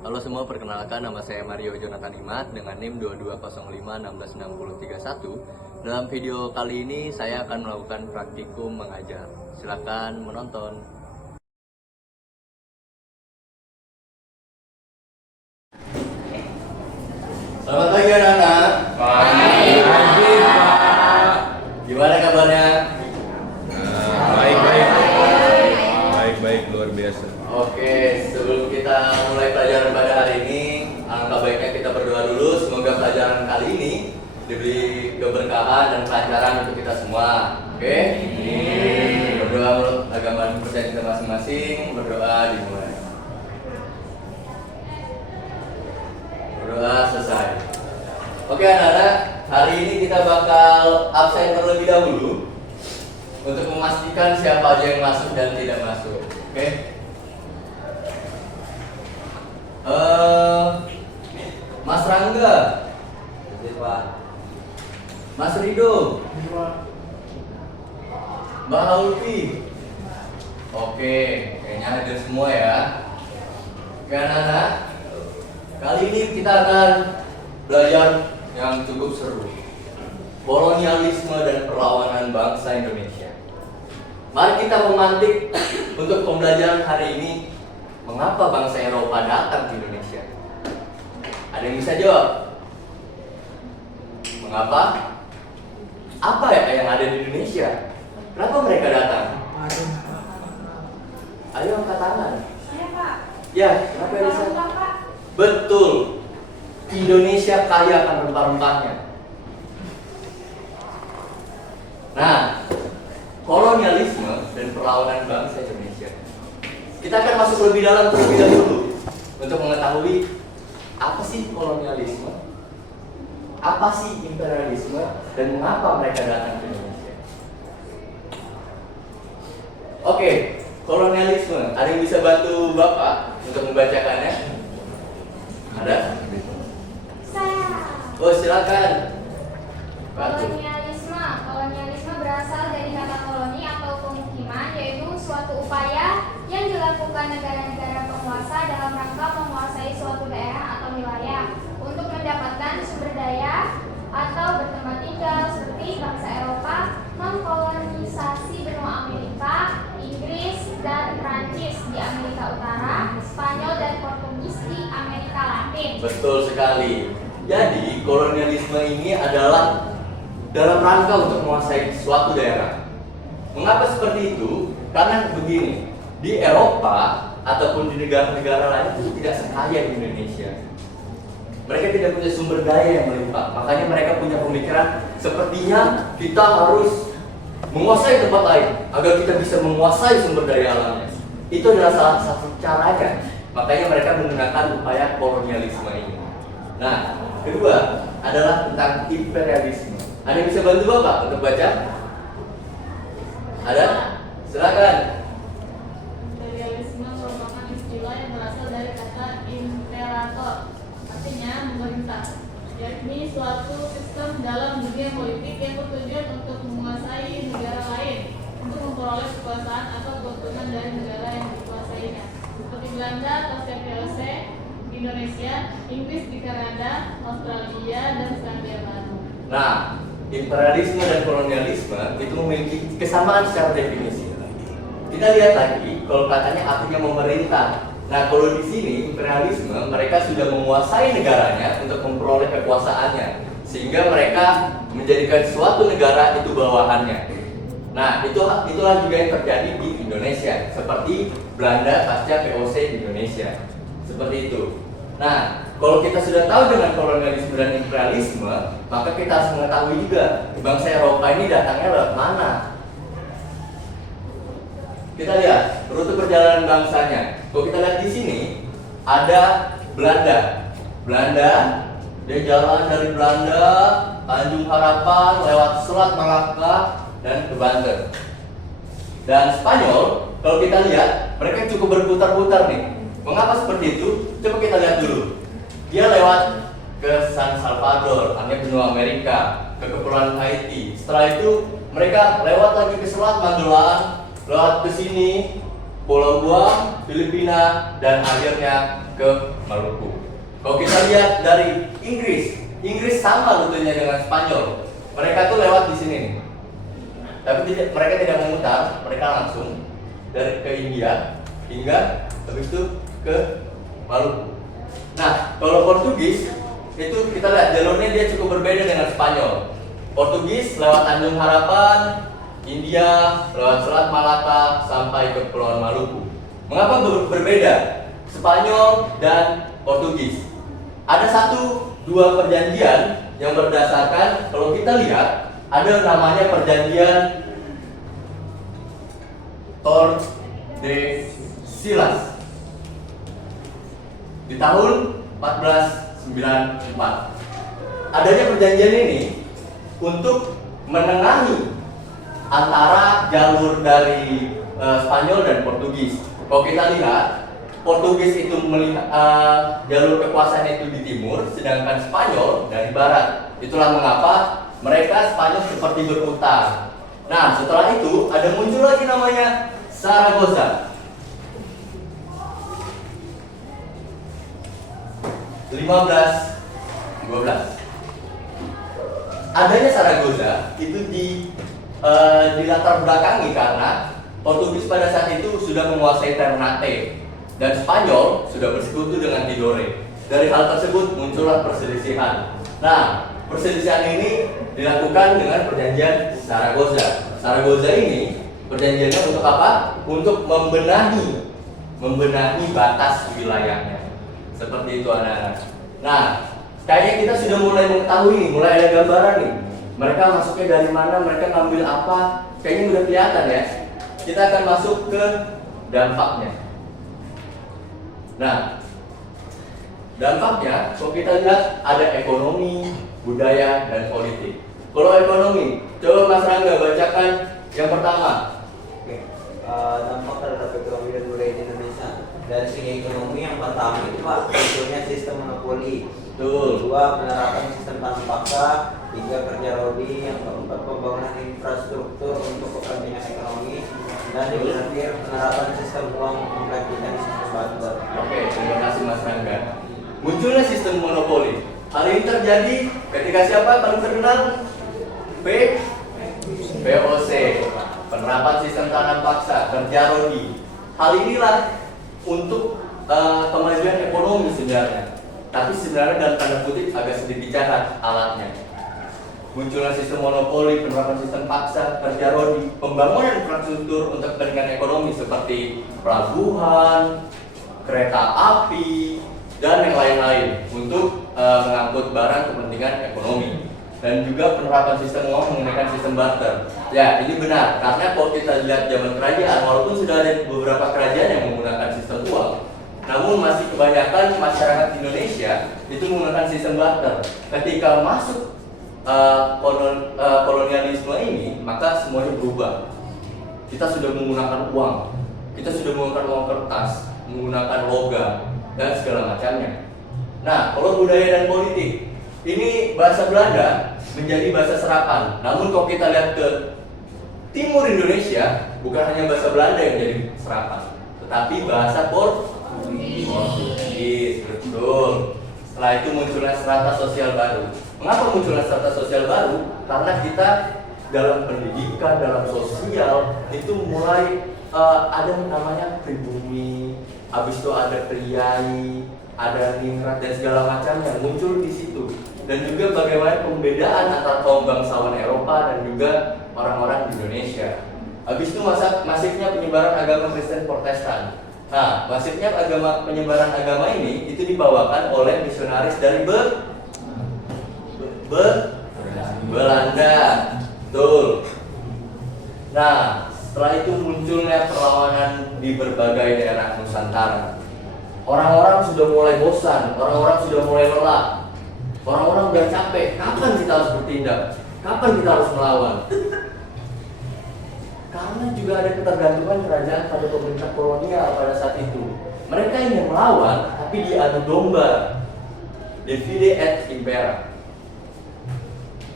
Halo semua, perkenalkan nama saya Mario Jonathan Imat dengan NIM 2205166031. Dalam video kali ini saya akan melakukan praktikum mengajar. Silakan menonton. Selamat pagi anak-anak. Pagi, Pak. Gimana kabarnya? Baik, luar biasa. Oke, sebelum kita mulai pelajaran pada hari ini, alangkah baiknya kita berdoa dulu. Semoga pelajaran kali ini diberi keberkahan dan kelancaran untuk kita semua. Oke? Berdoa menurut agama dan kepercayaan kita masing-masing. Berdoa dimulai. Berdoa selesai. Oke anak-anak, hari ini kita bakal absen terlebih dahulu untuk memastikan siapa aja yang masuk dan tidak masuk. Oke? Mas Rangga, Mas Rido, Mbak Haulvi. Oke, kayaknya hadir semua ya. Oke anak-anak, kali ini kita akan belajar yang cukup seru, kolonialisme dan perlawanan bangsa Indonesia. Mari kita memantik untuk pembelajaran hari ini, mengapa bangsa Eropa datang ke Indonesia? Ada yang bisa jawab? Mengapa? Apa ya yang ada di Indonesia? Kenapa mereka datang? Ayo angkat tangan. Saya Pak. Ya, kenapa ya bisa? Rempah, Pak. Betul. Indonesia kaya akan rempah-rempahnya. Nah, kolonialisme dan perlawanan bangsa Indonesia. Kita akan masuk lebih dalam terlebih dahulu untuk mengetahui apa sih kolonialisme, apa sih imperialisme, dan mengapa mereka datang ke Indonesia. Oke, kolonialisme. Ada yang bisa bantu Bapak untuk membacakannya? Ada? Saya. Oh, silakan. Bantu. Kolonialisme berasal dari kata koloni atau pemukiman, yaitu suatu upaya yang dilakukan negara-negara penguasa dalam rangka menguasai suatu daerah atau wilayah untuk mendapatkan sumber daya atau bertempat tinggal, seperti bangsa Eropa mengkolonisasi benua Amerika, Inggris dan Prancis di Amerika Utara, Spanyol dan Portugis di Amerika Latin. Betul sekali. Jadi, kolonialisme ini adalah dalam rangka untuk menguasai suatu daerah. Mengapa seperti itu? Karena begini, di Eropa ataupun di negara-negara lain itu tidak sekaya di Indonesia. Mereka tidak punya sumber daya yang melimpah. Makanya mereka punya pemikiran sepertinya kita harus menguasai tempat lain agar kita bisa menguasai sumber daya alamnya. Itu adalah salah satu caranya. Makanya mereka menggunakan upaya kolonialisme ini. Nah, kedua adalah tentang imperialisme. Ada yang bisa bantu Bapak untuk baca? Ada? Silakan. Imperialisme merupakan istilah yang berasal dari kata imperator, artinya memerintah, yakni suatu sistem dalam dunia politik yang bertujuan untuk menguasai negara lain untuk memperoleh kekuasaan atau keuntungan dari negara yang dikuasainya, seperti Belanda atau VOC di Indonesia, Inggris di Kanada, Australia, dan Selandia Baru. Nah, imperialisme dan kolonialisme itu memiliki kesamaan secara definisi. Kita lihat lagi, kalau katanya artinya memerintah. Nah, kalau di sini imperialisme, mereka sudah menguasai negaranya untuk memperoleh kekuasaannya, sehingga mereka menjadikan suatu negara itu bawahannya. Nah, itulah juga yang terjadi di Indonesia, seperti Belanda pasca VOC di Indonesia, seperti itu. Nah, kalau kita sudah tahu dengan kolonialisme dan imperialisme, maka kita harus mengetahui juga bangsa Eropa ini datangnya lewat mana. Kita lihat rute perjalanan bangsanya. Kalau kita lihat di sini ada Belanda. Dia jalan dari Belanda, Tanjung Harapan, lewat Selat Malaka dan ke Banten. Dan Spanyol, kalau kita lihat, mereka cukup berputar-putar nih. Mengapa seperti itu? Coba kita lihat dulu. Dia lewat ke San Salvador, artinya benua Amerika, ke Kepulauan Haiti. Setelah itu mereka lewat lagi ke Selat Magellan, lewat ke sini, Pulau Guam, Filipina, dan akhirnya ke Maluku. Kalau kita lihat dari Inggris sama rutenya dengan Spanyol. Mereka tuh lewat di sini nih. Tapi mereka tidak memutar, mereka langsung dari ke India hingga habis itu ke Maluku. Nah, kalau Portugis itu kita lihat jalurnya dia cukup berbeda dengan Spanyol. Portugis lewat Tanjung Harapan, India lewat Selat Malaka sampai ke Kepulauan Maluku. Mengapa berbeda Spanyol dan Portugis? Ada 1-2 perjanjian yang berdasarkan, kalau kita lihat ada namanya perjanjian Tordesillas di tahun 1494. Adanya perjanjian ini untuk menengahi antara jalur dari Spanyol dan Portugis. Kalau kita lihat, Portugis itu melihat jalur kekuasaannya itu di timur, sedangkan Spanyol dari barat. Itulah mengapa mereka Spanyol seperti berputar. Nah, setelah itu ada muncul lagi namanya Zaragoza. 1512. Adanya Zaragoza itu di latar belakangi karena Portugis pada saat itu sudah menguasai Ternate dan Spanyol sudah bersekutu dengan Tidore. Dari hal tersebut muncullah perselisihan. Nah, perselisihan ini dilakukan dengan perjanjian Zaragoza. Zaragoza ini perjanjiannya untuk apa? Untuk membenahi batas wilayahnya. Seperti itu anak-anak. Nah, kayaknya kita sudah mulai mengetahui nih, mulai ada gambaran nih. Mereka masuknya dari mana, mereka ngambil apa, kayaknya udah kelihatan ya. Kita akan masuk ke dampaknya. Nah, dampaknya kalau kita lihat ada ekonomi, budaya, dan politik. Kalau ekonomi, coba Mas Rangga bacakan yang pertama. Oke. Dampak terhadap ekonomi dan budaya di Indonesia. Dari segi ekonomi yang pertama itu Pak, munculnya sistem monopoli. Betul. Kedua, penerapan sistem tanam paksa. Tiga, kerja lobby. Yang keempat, pembangunan infrastruktur untuk kepentingan ekonomi. Dan yang terakhir, penerapan sistem uang menggantikan sistem barter. Oke, terima kasih Mas Rangga. Munculnya sistem monopoli. Hal ini terjadi ketika siapa paling terkenal? VOC. Penerapan sistem tanam paksa, kerja lobby. Hal inilah untuk kemajuan ekonomi sebenarnya. Tapi sebenarnya dalam tanda kutip agak sedikit jahat alatnya. Munculnya sistem monopoli, penerapan sistem paksa, kerja lobby, pembangunan infrastruktur untuk kepentingan ekonomi seperti pelabuhan, kereta api, dan yang lain-lain untuk mengangkut barang kepentingan ekonomi. Dan juga penerapan sistem uang menggunakan sistem barter. Ya, ini benar karena kalau kita lihat zaman kerajaan, walaupun sudah ada beberapa kerajaan yang menggunakan sistem uang, namun masih kebanyakan masyarakat Indonesia itu menggunakan sistem barter. Ketika masuk kolonialisme ini, maka semuanya berubah. Kita sudah menggunakan uang, kita sudah menggunakan uang kertas, menggunakan logam dan segala macamnya. Nah, kalau budaya dan politik, ini bahasa Belanda menjadi bahasa serapan. Namun kalau kita lihat ke timur Indonesia, bukan hanya bahasa Belanda yang jadi serapan, tetapi bahasa Portugis. Betul. Setelah itu munculnya strata sosial baru. Mengapa munculnya strata sosial baru? Karena kita dalam pendidikan, dalam sosial itu mulai ada namanya pribumi, habis itu ada priai, ada ningrat dan segala macam yang muncul di situ. Dan juga bagaimana pembedaan antara kaum bangsawan Eropa dan juga orang-orang di Indonesia. Habis itu masifnya penyebaran agama Kristen Protestan. Nah, masifnya penyebaran agama ini itu dibawakan oleh misionaris dari Belanda. Betul. Nah, setelah itu munculnya perlawanan di berbagai daerah Nusantara. Orang-orang sudah mulai bosan, orang-orang sudah mulai lelah. Orang-orang udah capek, kapan kita harus bertindak? Kapan kita harus melawan? Karena juga ada ketergantungan kerajaan pada pemerintah kolonial pada saat itu. Mereka ingin melawan, tapi diadu domba. Divide et impera.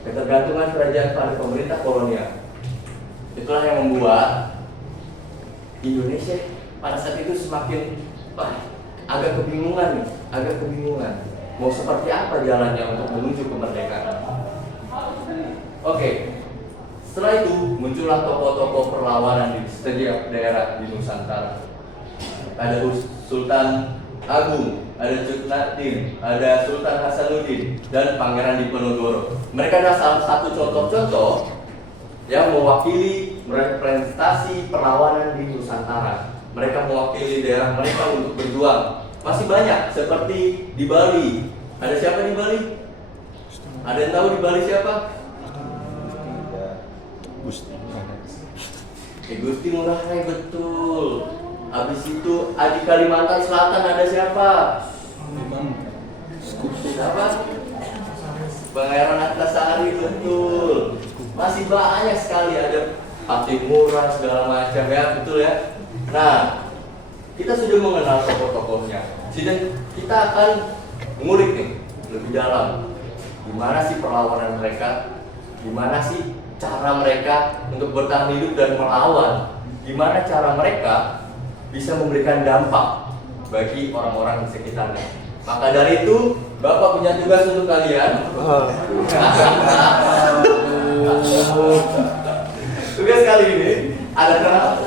Ketergantungan kerajaan pada pemerintah kolonial. Itulah yang membuat Indonesia pada saat itu semakin agak kebingungan nih, mau seperti apa jalannya untuk menuju kemerdekaan. Oke, setelah itu muncullah tokoh-tokoh perlawanan di setiap daerah di Nusantara. Ada Sultan Agung, ada Cut Nadiin, ada Sultan Hasanuddin, dan Pangeran Diponegoro. Mereka adalah salah satu contoh-contoh yang mewakili representasi perlawanan di Nusantara. Mereka mewakili daerah mereka untuk berjuang. Masih banyak seperti di Bali. Ada siapa di Bali? Ada yang tahu di Bali siapa? Gusti Ngurah Rai, betul. Habis itu di Kalimantan Selatan ada siapa? Siapa? Pangeran Antasari, betul. Masih banyak sekali, ada Patimura segala macam ya, betul ya. Nah, kita sudah mengenal tokoh-tokohnya. Jadi kita akan mengulik nih lebih dalam. Gimana sih perlawanan mereka? Gimana sih cara mereka untuk bertahan hidup dan melawan? Gimana cara mereka bisa memberikan dampak bagi orang-orang di sekitarnya? Maka dari itu, Bapak punya tugas untuk kalian. Tugas kali ini adalah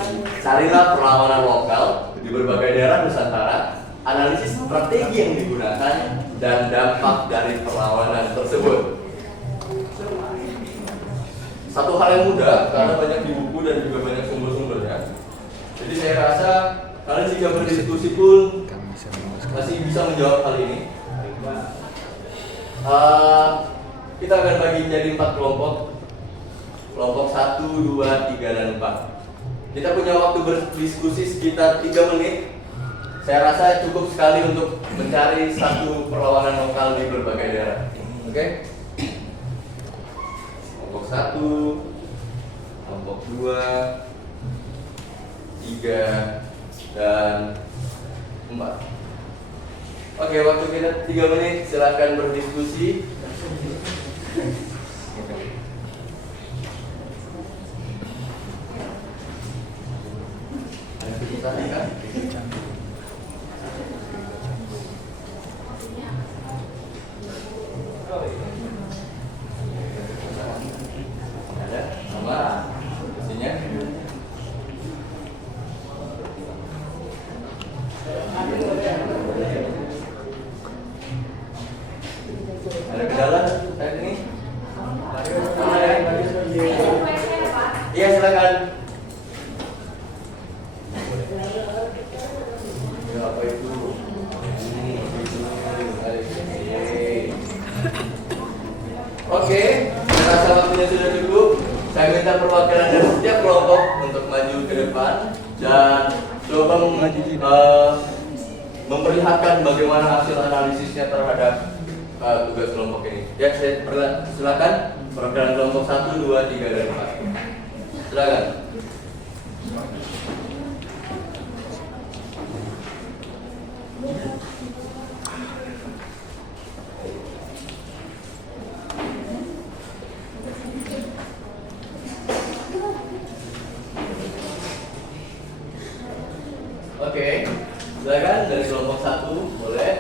carilah perlawanan lokal di berbagai daerah Nusantara, analisis strategi yang digunakan, dan dampak dari perlawanan tersebut. Satu hal yang mudah karena banyak di buku dan juga banyak sumber-sumbernya. Jadi saya rasa kalian jika berdiskusi pun masih bisa menjawab hal ini. Kita akan bagi jadi 4 kelompok. Kelompok 1, 2, 3, dan 4. Kita punya waktu berdiskusi sekitar 3 menit. Saya rasa cukup sekali untuk mencari satu perlawanan lokal di berbagai daerah. Oke? Kelompok 1, kelompok 2, 3, dan 4. Oke, waktu kita 3 menit, silakan berdiskusi. Ada keputusan kan? Ada, sama isinya. Ada kendala saat ini? Iya, silakan. Ya, apa itu? Oke, saya rasa waktunya sudah cukup. Saya minta perwakilan dari setiap kelompok untuk maju ke depan dan coba memperlihatkan bagaimana hasil analisisnya terhadap tugas kelompok ini. Ya, saya silakan perwakilan kelompok 1, 2, 3, dan 4. Silakan. Oke, silakan dari kelompok 1 boleh.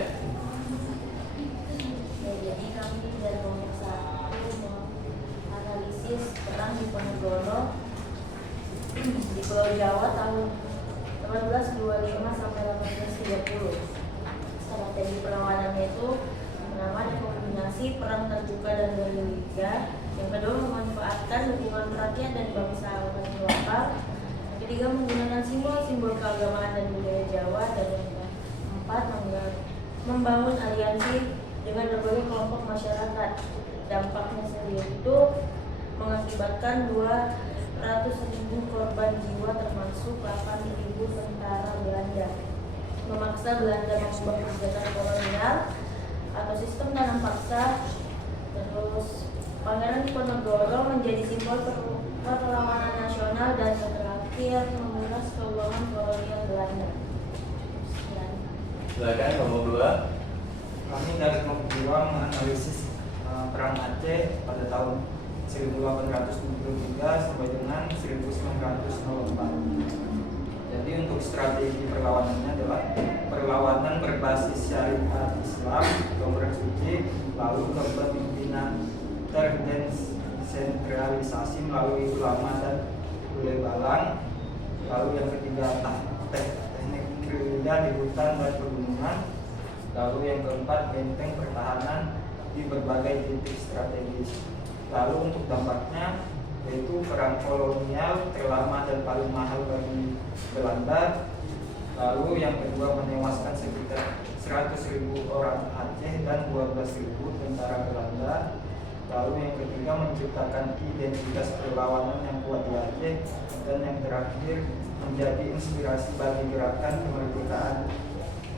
Jadi kami dari kelompok 1 menganalisis perang Diponegoro di Pulau Jawa tahun 1825 sampai 1830. Strategi perlawanannya itu pertama kombinasi perang terbuka dan gerilya. Yang kedua memanfaatkan dukungan rakyat dan bangsa lokal. Ketiga menggunakan simbol-simbol keagamaan dan budaya Jawa, dan yang keempat membangun aliansi dengan berbagai kelompok masyarakat. Dampaknya sendiri itu mengakibatkan 200.000 korban jiwa termasuk 8.000 tentara Belanda. Memaksa Belanda mengubah kebijakan kolonial atau sistem tanam paksa. Terus Pangeran Diponegoro menjadi simbol perlawanan nasional dan terakhir menguras keuangan kolonial Belanda. Silakan kelompok 2. Kami dari kelompok 2 menganalisis perang Aceh pada tahun 1873 sampai dengan 1904. Jadi untuk strategi perlawanannya adalah perlawanan berbasis syariat Islam atau bersuci, lalu kepemimpinan terdesentralisasi melalui ulama dan ulebalang, lalu yang ketiga teknik gerilya di hutan dan pegunungan, lalu yang keempat benteng pertahanan di berbagai titik strategis. Lalu untuk dampaknya yaitu perang kolonial terlama dan paling mahal bagi Belanda. Lalu yang kedua menewaskan sekitar 100.000 orang Aceh dan 12.000 tentara Belanda. Lalu yang ketiga menciptakan identitas perlawanan yang kuat di Aceh. Dan yang terakhir menjadi inspirasi bagi gerakan kemerdekaan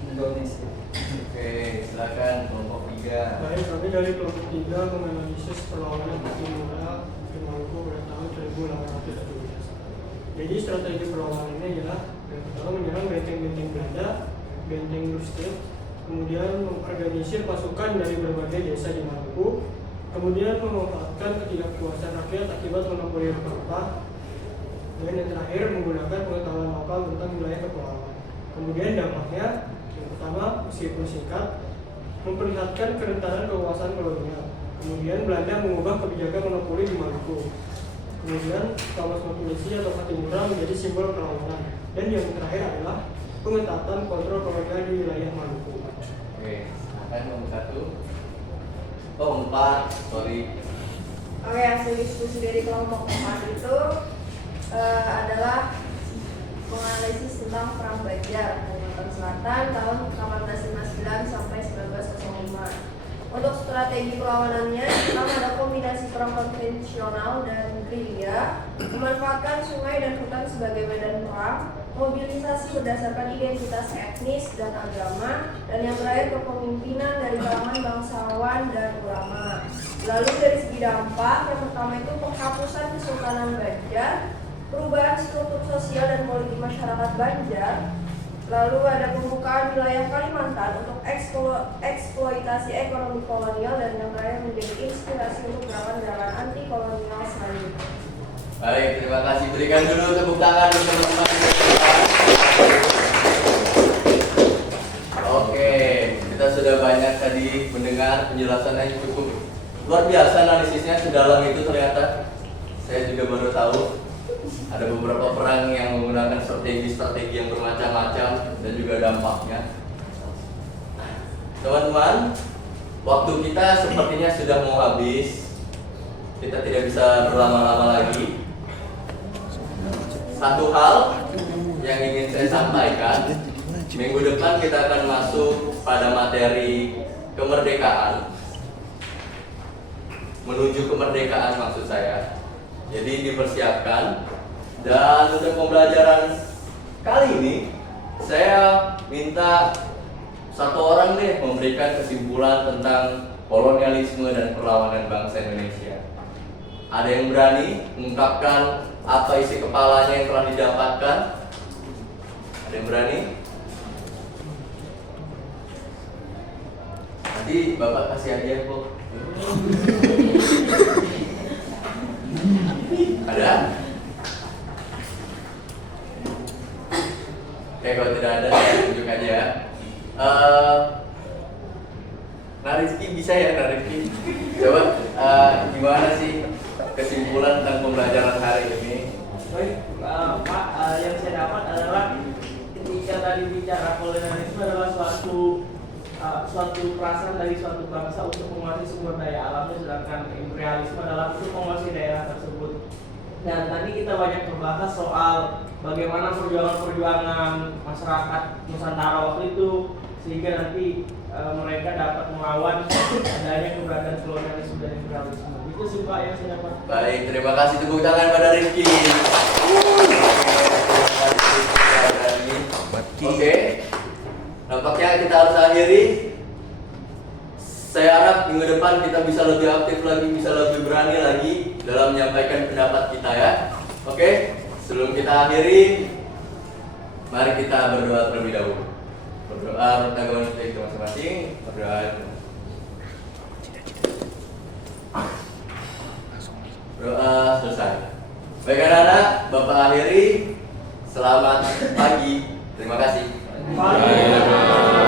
Indonesia. Oke, silakan kelompok 3. Baik, kami dari kelompok 3 menganalisis perlawanan Timur di Maluku pada tahun 1812. Jadi strategi perlawanan ini adalah yang pertama menyerang benteng-benteng Belanda, benteng Lustre, kemudian mengorganisir pasukan dari berbagai desa di Maluku, kemudian memanfaatkan ketidakpuasan rakyat akibat monopoli rempah, dan yang terakhir menggunakan pengetahuan lokal tentang wilayah kepulauan. Kemudian dampaknya yang pertama, meskipun singkat, memperlihatkan kerentanan kekuasaan kolonial. Kemudian Belanda mengubah kebijakan monopoli di Maluku. Kemudian Thomas Matunisi atau Patimura menjadi simbol perlawanan. Dan yang terakhir adalah pengetatan kontrol kolonial di wilayah Maluku. Oke, silakan nomor 1. Oh, 4, sorry. Oke, hasil diskusi dari kelompok 4 itu adalah menganalisis tentang perang Banjar Kalimantan Selatan tahun 1859 sampai 1905. Untuk strategi perlawanannya, pertama ada kombinasi perang konvensional dan gerilya, memanfaatkan sungai dan hutan sebagai medan perang, mobilisasi berdasarkan identitas etnis dan agama, dan yang terakhir kepemimpinan dari kalangan bangsawan dan ulama. Lalu dari segi dampak, yang pertama itu penghapusan Kesultanan Banjar, perubahan struktur sosial dan politik masyarakat Banjar. Lalu ada pembukaan wilayah Kalimantan untuk eksploitasi ekonomi kolonial, dan yang terakhir menjadi inspirasi untuk gerakan-gerakan anti kolonial selanjutnya. Baik, terima kasih. Berikan dulu tepuk tangan untuk teman-teman. Oke, kita sudah banyak tadi mendengar penjelasannya yang cukup luar biasa, analisisnya sedalam itu ternyata. Saya juga baru tahu ada beberapa perang yang menggunakan strategi-strategi yang bermacam-macam dan juga dampaknya. Teman-teman, waktu kita sepertinya sudah mau habis. Kita tidak bisa berlama-lama lagi. Satu hal yang ingin saya sampaikan, minggu depan kita akan masuk pada materi kemerdekaan. Menuju kemerdekaan maksud saya. Jadi dipersiapkan. Dan untuk pembelajaran kali ini, saya minta satu orang deh memberikan kesimpulan tentang kolonialisme dan perlawanan bangsa Indonesia. Ada yang berani mengungkapkan apa isi kepalanya yang telah didapatkan? Ada yang berani? Nanti Bapak kasih hadiah kok. Ada? Oke, kalau tidak ada saya tunjuk aja. Nah, Rizky bisa ya, Nah Rizky. Coba gimana sih kesimpulan tentang pembelajaran hari ini? Baik, Pak, yang saya dapat adalah ketika tadi bicara kolonialisme adalah suatu perasaan dari suatu bangsa untuk menguasai sumber daya alamnya, sedangkan imperialisme adalah untuk menguasai daerah tersebut. Dan tadi kita banyak membahas soal bagaimana perjuangan masyarakat Nusantara waktu itu sehingga nanti mereka dapat melawan adanya keberadaan kolonialisme dan imperialisme. Itu sih Pak yang saya dapat. Baik, terima kasih, tepuk tangan pada Rizky. Oke, nampaknya kita harus akhiri. Saya harap minggu depan kita bisa lebih aktif lagi, bisa lebih berani lagi dalam menyampaikan pendapat kita ya. Oke, sebelum kita akhiri, mari kita berdoa terlebih dahulu. Berdoa menurut agama kita masing-masing. Berdoa. Doa selesai. Baik anak-anak, Bapak akhiri. Selamat pagi. Terima kasih. Baik.